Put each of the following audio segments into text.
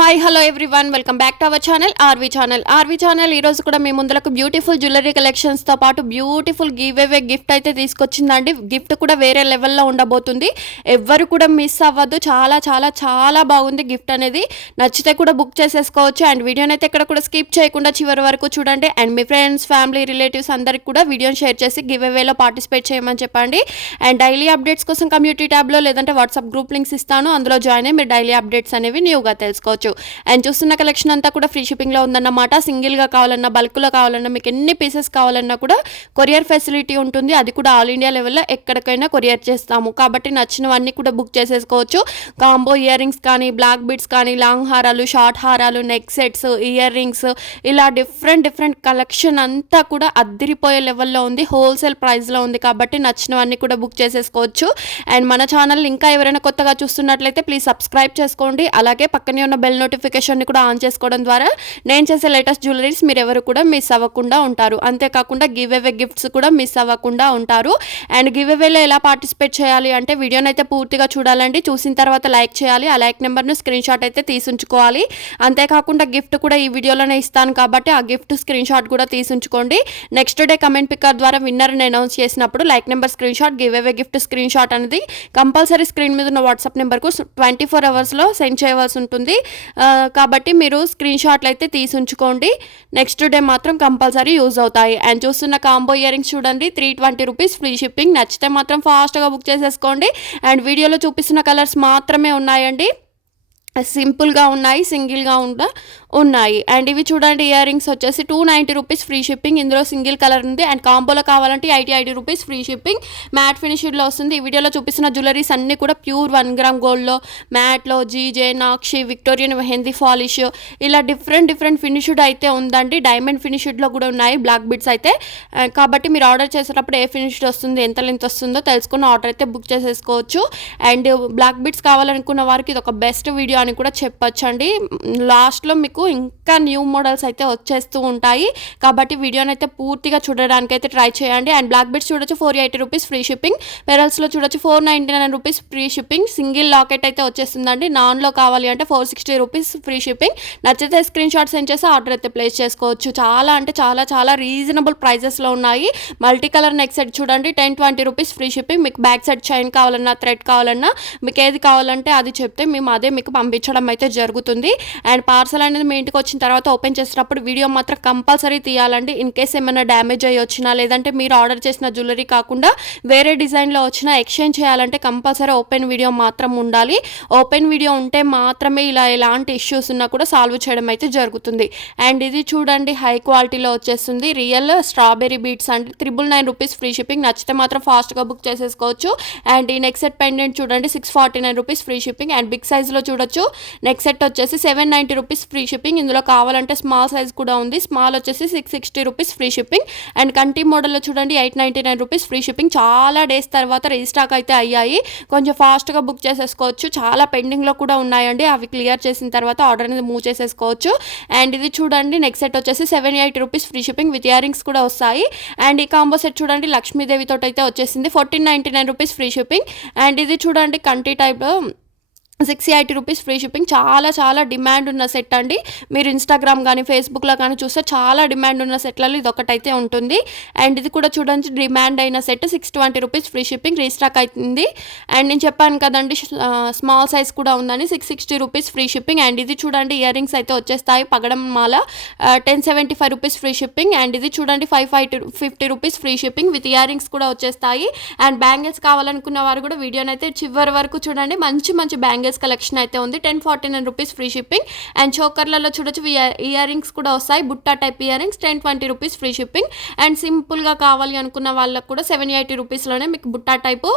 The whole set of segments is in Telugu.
Hi hello everyone, welcome back to our channel RV channel ఈరోజు కూడా మీ ముందులకు బ్యూటిఫుల్ జ్యువెలరీ కలెక్షన్స్తో పాటు బ్యూటిఫుల్ గివ్ అవే గిఫ్ట్ అయితే తీసుకొచ్చిందండి. గిఫ్ట్ కూడా వేరే లెవెల్లో ఉండబోతుంది. ఎవ్వరు కూడా మిస్ అవ్వద్దు. చాలా చాలా చాలా బాగుంది గిఫ్ట్ అనేది. నచ్చితే కూడా బుక్ చేసేసుకోవచ్చు. అండ్ వీడియోని అయితే ఎక్కడ కూడా స్కిప్ చేయకుండా చివరి వరకు చూడండి. And me friends, family, relatives అందరికి కూడా వీడియోని షేర్ చేసి గివ్ అవేలో పార్టిసిపేట్ చేయమని చెప్పండి. అండ్ డైలీ అప్డేట్స్ కోసం కమ్యూనిటీ ట్యాబ్లో లేదంటే వాట్సాప్ గ్రూప్ లింక్స్ ఇస్తాను. అందులో జాయిన్ అయ్యి మీరు డైలీ అప్డేట్స్ అనేవి న్యూగా తెలుసుకోవచ్చు. అండ్ చూస్తున్న కలెక్షన్ అంతా కూడా ఫ్రీ షిప్పింగ్లో ఉందన్నమాట. సింగిల్గా కావాలన్నా, బల్క్లో కావాలన్నా, మీకు ఎన్ని పీసెస్ కావాలన్నా కూడా కొరియర్ ఫెసిలిటీ ఉంటుంది. అది కూడా ఆల్ ఇండియా లెవెల్లో ఎక్కడికైనా కొరియర్ చేస్తాము. కాబట్టి నచ్చినవన్నీ కూడా బుక్ చేసేసుకోవచ్చు. కాంబో ఇయర్ రింగ్స్ కానీ, బ్లాక్ బిడ్స్ కానీ, లాంగ్ హారాలు, షార్ట్ హారాలు, నెక్ సెట్స్, ఇయర్ రింగ్స్, ఇలా డిఫరెంట్ కలెక్షన్ అంతా కూడా అద్దిరిపోయే లెవెల్లో ఉంది. హోల్సేల్ ప్రైస్లో ఉంది. కాబట్టి నచ్చినవన్నీ కూడా బుక్ చేసేసుకోవచ్చు. అండ్ మన ఛానల్ ఇంకా ఎవరైనా కొత్తగా చూస్తున్నట్లయితే ప్లీజ్ సబ్స్క్రైబ్ చేసుకోండి. అలాగే పక్కనే ఉన్న బెల్ నోటిఫికేషన్ని కూడా ఆన్ చేసుకోవడం ద్వారా నేను చేసే లేటెస్ట్ జ్యువెలరీస్ మీరు ఎవరు కూడా మిస్ అవ్వకుండా ఉంటారు. అంతేకాకుండా గివ్ అవే గిఫ్ట్స్ కూడా మిస్ అవ్వకుండా ఉంటారు. అండ్ గివ్ అవేలో ఎలా పార్టిసిపేట్ చేయాలి అంటే వీడియోని అయితే పూర్తిగా చూడాలండి. చూసిన తర్వాత లైక్ చేయాలి. ఆ లైక్ నెంబర్ను స్క్రీన్ షాట్ అయితే తీసుంచుకోవాలి. అంతేకాకుండా గిఫ్ట్ కూడా ఈ వీడియోలోనే ఇస్తాను కాబట్టి ఆ గిఫ్ట్ స్క్రీన్ షాట్ కూడా తీసుంచుకోండి. నెక్స్ట్ డే కమెంట్ పిక్కర్ ద్వారా విన్నర్ని అనౌన్స్ చేసినప్పుడు like number screen shot, give away gift screen shot అనేది కంపల్సరీ స్క్రీన్ మీద ఉన్న వాట్సాప్ నెంబర్కు 24 అవర్స్లో సెండ్ చేయవలసి ఉంటుంది. కాబట్టి మీరు స్క్రీన్ షాట్లు అయితే తీసుంచుకోండి. నెక్స్ట్ డే మాత్రం కంపల్సరీ యూజ్ అవుతాయి. అండ్ చూస్తున్న కాంబో ఇయర్ రింగ్స్ చూడండి, 320 రూపీస్ ఫ్రీ షిప్పింగ్. నచ్చితే మాత్రం ఫాస్ట్గా బుక్ చేసేసుకోండి. అండ్ వీడియోలో చూపిస్తున్న కలర్స్ మాత్రమే ఉన్నాయండి. సింపుల్గా ఉన్నాయి, సింగిల్గా ఉన్నాయి. అండ్ ఇవి చూడండి, ఇయర్ రింగ్స్ వచ్చేసి 290 రూపీస్ ఫ్రీ షిప్పింగ్. ఇందులో సింగిల్ కలర్ ఉంది. అండ్ కాంబోలో కావాలంటే 80 రూపీస్ ఫ్రీ షిప్పింగ్. మ్యాట్ ఫినిష్డ్లో వస్తుంది. ఈ వీడియోలో చూపిస్తున్న జ్యువెలరీస్ అన్నీ కూడా ప్యూర్ 1 గ్రామ్ గోల్డ్లో, మ్యాట్లో, జీజే, నాక్షి, విక్టోరియన్ మెహందీ ఫాలిష్, ఇలా డిఫరెంట్ ఫినిష్డ్ అయితే ఉందండి. డైమండ్ ఫినిష్డ్లో కూడా ఉన్నాయి బ్లాక్ బిడ్స్ అయితే. కాబట్టి మీరు ఆర్డర్ చేసేటప్పుడు ఏ ఫినిష్డ్ వస్తుంది, ఎంత లెంత్ వస్తుందో తెలుసుకున్న ఆర్డర్ అయితే బుక్ చేసేసుకోవచ్చు. అండ్ బ్లాక్ బిడ్స్ కావాలనుకున్న వారికి ఇది ఒక బెస్ట్ వీడియో అని కూడా చెప్పొచ్చండి. లాస్ట్లో మీకు ఇంకా న్యూ మోడల్స్ అయితే వచ్చేస్తూ ఉంటాయి. కాబట్టి వీడియోని అయితే పూర్తిగా చూడడానికి అయితే ట్రై చేయండి. అండ్ బ్లాక్ బిడ్స్ చూడొచ్చు 480 రూపీస్ ఫ్రీ షిప్పింగ్. పెరల్స్లో చూడొచ్చు 499 rupees free shipping. Single locket అయితే వచ్చేస్తుందండి. నాన్లో కావాలి అంటే 460 రూపీస్ ఫ్రీ షిప్పింగ్. నచ్చితే స్క్రీన్ షాట్ సెండ్ చేసి ఆర్డర్ అయితే ప్లేస్ చేసుకోవచ్చు. చాలా అంటే చాలా రీజనబుల్ ప్రైజెస్లో ఉన్నాయి. మల్టీ కలర్ నెక్ సెట్ చూడండి, 1020 రూపీస్ ఫ్రీ షిప్పింగ్. మీకు బ్యాక్ సైడ్ చైన్ కావాలన్నా, థ్రెడ్ కావాలన్నా, మీకు ఏది కావాలంటే అది చెప్తే మేము అదే మీకు పంపించడం అయితే జరుగుతుంది. అండ్ పార్సల్ అనేది మీ ఇంటికి వచ్చిన తర్వాత ఓపెన్ చేసేటప్పుడు వీడియో మాత్రం కంపల్సరీ తీయాలండి. ఇన్ కేస్ ఏమైనా డ్యామేజ్ అయ్యి వచ్చినా, లేదంటే మీరు ఆర్డర్ చేసిన జ్యువెలరీ కాకుండా వేరే డిజైన్లో వచ్చినా ఎక్స్చేంజ్ చేయాలంటే కంపల్సరీ ఓపెన్ వీడియో మాత్రం ఉండాలి. ఓపెన్ వీడియో ఉంటే మాత్రమే ఇలా ఎలాంటి ఇష్యూస్ ఉన్నా కూడా సాల్వ్ చేయడం అయితే జరుగుతుంది. అండ్ ఇది చూడండి, హై క్వాలిటీలో వచ్చేస్తుంది. రియల్ స్ట్రాబెరీ బీడ్స్ అండి, 999 రూపీస్ ఫ్రీ షిప్పింగ్. నచ్చితే మాత్రం ఫాస్ట్గా బుక్ చేసేసుకోవచ్చు. అండ్ ఈ నెక్ సెట్ పెండెంట్ చూడండి, 649 rupees free shipping. And big సైజ్లో చూడొచ్చు. నెక్ సెట్ వచ్చేసి 790 రూపీస్ ఫ్రీ షిప్పింగ్. ఇందులో కావాలంటే స్మాల్ సైజ్ కూడా ఉంది. స్మాల్ వచ్చేసి 660 రూపీస్ ఫ్రీ షిప్పింగ్. అండ్ కంటి మోడల్లో చూడండి, 899 రూపీస్ ఫ్రీ షిప్పింగ్. చాలా డేస్ తర్వాత రీస్టాక్ అయితే అయ్యాయి. కొంచెం ఫాస్ట్గా బుక్ చేసేసుకోవచ్చు. చాలా పెండింగ్లో కూడా ఉన్నాయండి. అవి క్లియర్ చేసిన తర్వాత ఆర్డర్ అనేది మూవ్ చేసేసుకోవచ్చు. అండ్ ఇది చూడండి, నెక్ సెట్ వచ్చేసి 780 rupees free shipping with earrings కూడా వస్తాయి. అండ్ ఈ కాంబో సెట్ చూడండి, లక్ష్మీదేవి తోటి అయితే వచ్చేసింది, 1499 రూపీస్ ఫ్రీ షిప్పింగ్. అండ్ ఇది చూడండి, కంటి టైప్లో 680 రూపీస్ ఫ్రీ షిప్పింగ్. చాలా డిమాండ్ ఉన్న సెట్ అండి. మీరు ఇన్స్టాగ్రామ్ కానీ, ఫేస్బుక్లో కానీ చూస్తే చాలా డిమాండ్ ఉన్న సెట్లలో ఇది ఒకటైతే ఉంటుంది. అండ్ ఇది కూడా చూడండి, డిమాండ్ అయిన set 620 rupees free shipping. Restock అవుతుంది. అండ్ నేను చెప్పాను కదండి, స్మాల్ సైజ్ కూడా ఉందని, 660 రూపీస్ ఫ్రీ షిప్పింగ్. అండ్ ఇది చూడండి, ఇయర్ రింగ్స్ అయితే వచ్చేస్తాయి. పగడం మాల 1075 రూపీస్ ఫ్రీ షిప్పింగ్. అండ్ ఇది చూడండి, 550 rupees free shipping with earrings కూడా వచ్చేస్తాయి. అండ్ బ్యాంగిల్స్ కావాలనుకున్న వారు కూడా వీడియోని అయితే చివరి వరకు చూడండి. మంచి బ్యాంగిల్స్ కలెక్షన్ అయితే ఉంది. 1049 రూపీస్ ఫ్రీ షిప్పింగ్. అండ్ చోకర్లలో చూడొచ్చు ఇయర్ రింగ్స్ కూడా వస్తాయి. బుట్టా type earrings 1020 rupees free shipping. And సింపుల్గా కావాలి అనుకున్న వాళ్ళకు కూడా 780 రూపీస్లోనే మీకు బుట్టా టైపు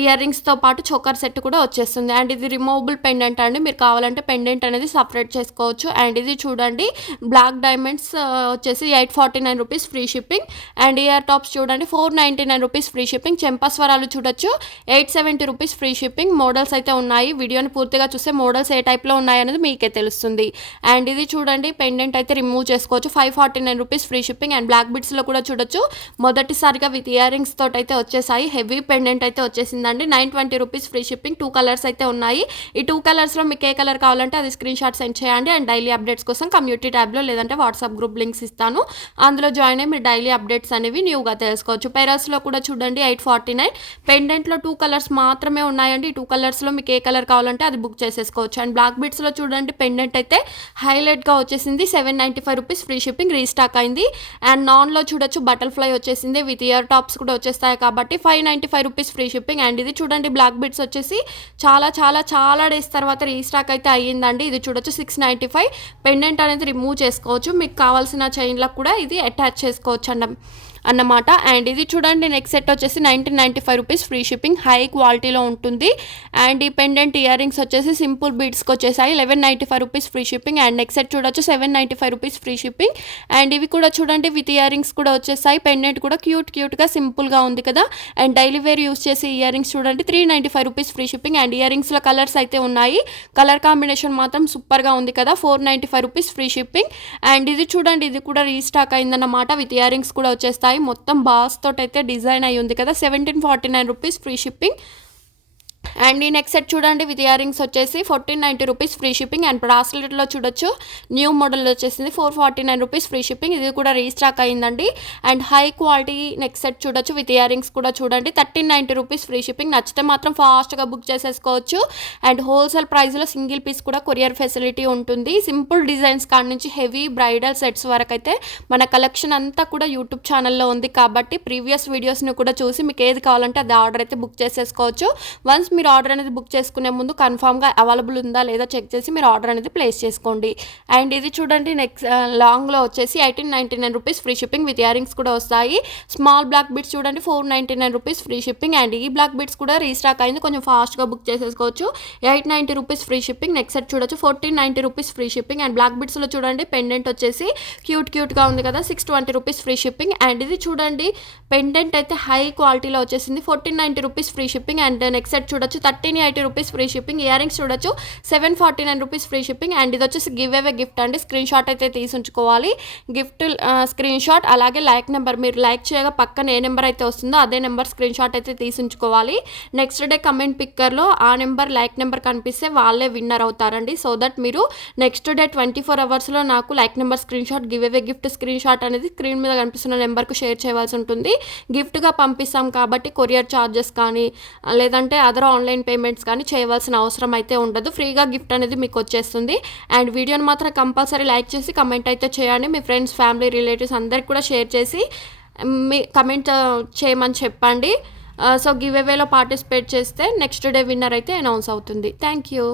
ఇయర్ రింగ్స్తో పాటు చోకర్ సెట్ కూడా వచ్చేస్తుంది. అండ్ ఇది రిమూవబుల్ పెండెంట్ అండి. మీరు కావాలంటే పెండెంట్ అనేది సపరేట్ చేసుకోవచ్చు. అండ్ ఇది చూడండి, బ్లాక్ డైమండ్స్ వచ్చేసి 849 rupees free shipping. And ear tops చూడండి, 499 రూపీస్ ఫ్రీ షిప్పింగ్. చెంపస్వరాలు చూడొచ్చు, 870 రూపీస్ ఫ్రీ షిప్పింగ్. మోడల్స్ అయితే ఉన్నాయి. వీడియోని పూర్తిగా చూస్తే మోడల్స్ ఏ టైప్లో ఉన్నాయనేది మీకే తెలుస్తుంది. అండ్ ఇది చూడండి, పెండెంట్ అయితే రిమూవ్ చేసుకోవచ్చు, 549 rupees free shipping. And black బిడ్స్లో కూడా చూడొచ్చు, మొదటిసారిగా విత్ ఇయర్ రింగ్స్ తోటి అయితే వచ్చేసాయి. హెవీ పెండెంట్ అయితే వచ్చేసింది. వచ్చేసిందండి. 920 రూపీస్ ఫ్రీ షిప్పింగ్. 2 కలర్స్ అయితే ఉన్నాయి. ఈ 2 కలర్స్లో మీకు ఏ కలర్ కావాలంటే అది స్క్రీన్ షాట్ సెండ్ చేయండి. అండ్ డైలీ అప్డేట్స్ కోసం కమ్యూనిటీ ట్యాబ్లో లేదంటే వాట్సాప్ గ్రూప్ లింక్స్ ఇస్తాను. అందులో జాయిన్ అయ్యి మీరు డైలీ అప్డేట్స్ అనేవి న్యూగా తెలుసుకోవచ్చు. పెరల్స్లో కూడా చూడండి 849. పెండెంట్లో 2 కలర్స్ మాత్రమే ఉన్నాయండి. ఈ 2 కలర్స్లో మీకు ఏ కలర్ కావాలంటే అది బుక్ చేసేసుకోవచ్చు. అండ్ బ్లాక్ బీడ్స్లో చూడండి పెండెంట్ అయితే హైలైట్గా వచ్చేసింది. 795 రూపీస్ ఫ్రీ షిప్పింగ్, రీస్టాక్ అయింది. అండ్ నాన్లో చూడొచ్చు బటర్ఫ్లై వచ్చేసింది. విత్ ఇయర్ టాప్స్ కూడా వచ్చేస్తాయి కాబట్టి 595 రూపీస్ ఫ్రీ షిప్పింగ్. అండ్ ఇది చూడండి బ్లాక్ బీడ్స్ వచ్చేసి చాలా డేస్ తర్వాత రీస్టాక్ అయితే అయ్యిందండి. ఇది చూడొచ్చు 695. పెండెంట్ అనేది రిమూవ్ చేసుకోవచ్చు. మీకు కావాల్సిన చైన్లకు కూడా ఇది అటాచ్ చేసుకోవచ్చు అన్నమాట. అండ్ ఇది చూడండి నెక్స్ట్ సెట్ వచ్చేసి 1995 రూపీస్ ఫ్రీ షిప్పింగ్, హై క్వాలిటీలో ఉంటుంది. అండ్ ఈ పెండెంట్ ఇయర్ రింగ్స్ వచ్చేసి సింపుల్ బీడ్స్కి వచ్చేసాయి. 1195 rupees free shipping. And next set చూడొచ్చు 795 రూపీస్ ఫ్రీ షిప్పింగ్. అండ్ ఇవి కూడా చూడండి విత్ ఇయర్ రింగ్స్ కూడా వచ్చేసాయి. పెండెంట్ కూడా క్యూట్గా సింపుల్గా ఉంది కదా. అండ్ డైలీ వేర్ యూస్ చేసే ఇయర్ రింగ్స్ చూడండి 395 రూపీస్ ఫ్రీ షిప్పింగ్. అండ్ ఇయర్ రింగ్స్లో కలర్స్ అయితే ఉన్నాయి. కలర్ కాంబినేషన్ మాత్రం సూపర్గా ఉంది కదా. 495 రూపీస్ ఫ్రీ షిప్పింగ్. అండ్ ఇది చూడండి ఇది కూడా రీస్టాక్ అయిందన్నమాట. విత్ ఇయర్ రింగ్స్ కూడా వచ్చేస్తాయి. మొత్తం బాస్ తోటి అయితే డిజైన్ అయి ఉంది కదా. 1749 రూపీస్ ఫ్రీ షిప్పింగ్. అండ్ ఈ నెక్స్ట్ సెట్ చూడండి విత్ ఇయర్ రింగ్స్ వచ్చేసి 1490 రూపీస్ ఫ్రీ షిప్పింగ్. అండ్ బ్రాస్లెట్లో చూడొచ్చు న్యూ మోడల్ వచ్చేసింది 449 రూపీస్ ఫ్రీ షిప్పింగ్. ఇది కూడా రీస్టాక్ అయిందండి. And high quality next set చూడొచ్చు విత్ ఇయర్ రింగ్స్ కూడా చూడండి 1390 రూపీస్ ఫ్రీ షిప్పింగ్. నచ్చితే మాత్రం ఫాస్ట్గా బుక్ చేసేసుకోవచ్చు. అండ్ హోల్సేల్ ప్రైస్లో సింగిల్ పీస్ కూడా కొరియర్ ఫెసిలిటీ ఉంటుంది. సింపుల్ డిజైన్స్ కాడి నుంచి హెవీ బ్రైడల్ సెట్స్ వరకు అయితే మన కలెక్షన్ అంతా కూడా యూట్యూబ్ ఛానల్లో ఉంది కాబట్టి ప్రీవియస్ వీడియోస్ని కూడా చూసి మీకు ఏది కావాలంటే అది ఆర్డర్ అయితే బుక్ చేసేసుకోవచ్చు. వన్స్ మీరు ఆర్డర్ అనేది బుక్ చేసుకునే ముందు కన్ఫామ్గా అవైలబుల్ ఉందా లేదా చెక్ చేసి మీరు ఆర్డర్ అనేది ప్లేస్ చేసుకోండి. అండ్ ఇది చూడండి నెక్స్ట్ లాంగ్లో వచ్చేసి 1899 rupees free shipping. With earrings కూడా వస్తాయి. స్మాల్ బ్లాక్ బీడ్స్ చూడండి 499 రూపీస్ ఫ్రీ షిప్పింగ్. అండ్ ఈ బ్లాక్ బీడ్స్ కూడా రీస్టాక్ అయింది. కొంచెం ఫాస్ట్గా బుక్ చేసేసుకోవచ్చు. 890 rupees free shipping. Next set చూడొచ్చు 1490 rupees free shipping. And black బీడ్స్లో చూడండి పెండెంట్ వచ్చేసి క్యూట్గా ఉంది కదా. 620 రూపీస్ ఫ్రీ షిప్పింగ్. అండ్ ఇది చూడండి పెండెంట్ అయితే హై క్వాలిటీలో వచ్చేసింది 1490 rupees free shipping. And next set చూడొచ్చు 1380 rupees free shipping. Ear rings చూడొచ్చు 749 రూపీస్ ఫ్రీ షిప్పింగ్. అండ్ ఇది వచ్చేసి గివ్ అవే గిఫ్ట్ అండి. స్క్రీన్ షాట్ అయితే తీసి ఉంచుకోవాలి. గిఫ్ట్ స్క్రీన్ షాట్ అలాగే లైక్ నెంబర్ మీరు లైక్ చేయగా పక్కన ఏ నెంబర్ అయితే వస్తుందో అదే నెంబర్ స్క్రీన్ షాట్ అయితే తీసి ఉంచుకోవాలి. నెక్స్ట్ డే కమెంట్ పిక్కర్లో ఆ నెంబర్ లైక్ నెంబర్ కనిపిస్తే వాళ్ళే విన్నర్ అవుతారండి. సో దట్ మీరు నెక్స్ట్ డే 24 అవర్స్లో నాకు like number screen shot give away gift screen shot అనేది స్క్రీన్ మీద కనిపిస్తున్న నెంబర్కు షేర్ చేయవలసి ఉంటుంది. గిఫ్ట్గా పంపిస్తాం కాబట్టి కొరియర్ ఛార్జెస్ కానీ లేదంటే అదర్ ఆన్లైన్ పేమెంట్స్ కానీ చేయవలసిన అవసరం అయితే ఉండదు. ఫ్రీగా గిఫ్ట్ అనేది మీకు వచ్చేస్తుంది. అండ్ వీడియోని మాత్రం కంపల్సరీ లైక్ చేసి కమెంట్ అయితే చేయండి. మీ ఫ్రెండ్స్ ఫ్యామిలీ రిలేటివ్స్ అందరికి కూడా షేర్ చేసి మీ కమెంట్ చేయమని చెప్పండి. సో గివ్ అవేలో పార్టిసిపేట్ చేస్తే నెక్స్ట్ డే విన్నర్ అయితే అనౌన్స్ అవుతుంది. Thank you.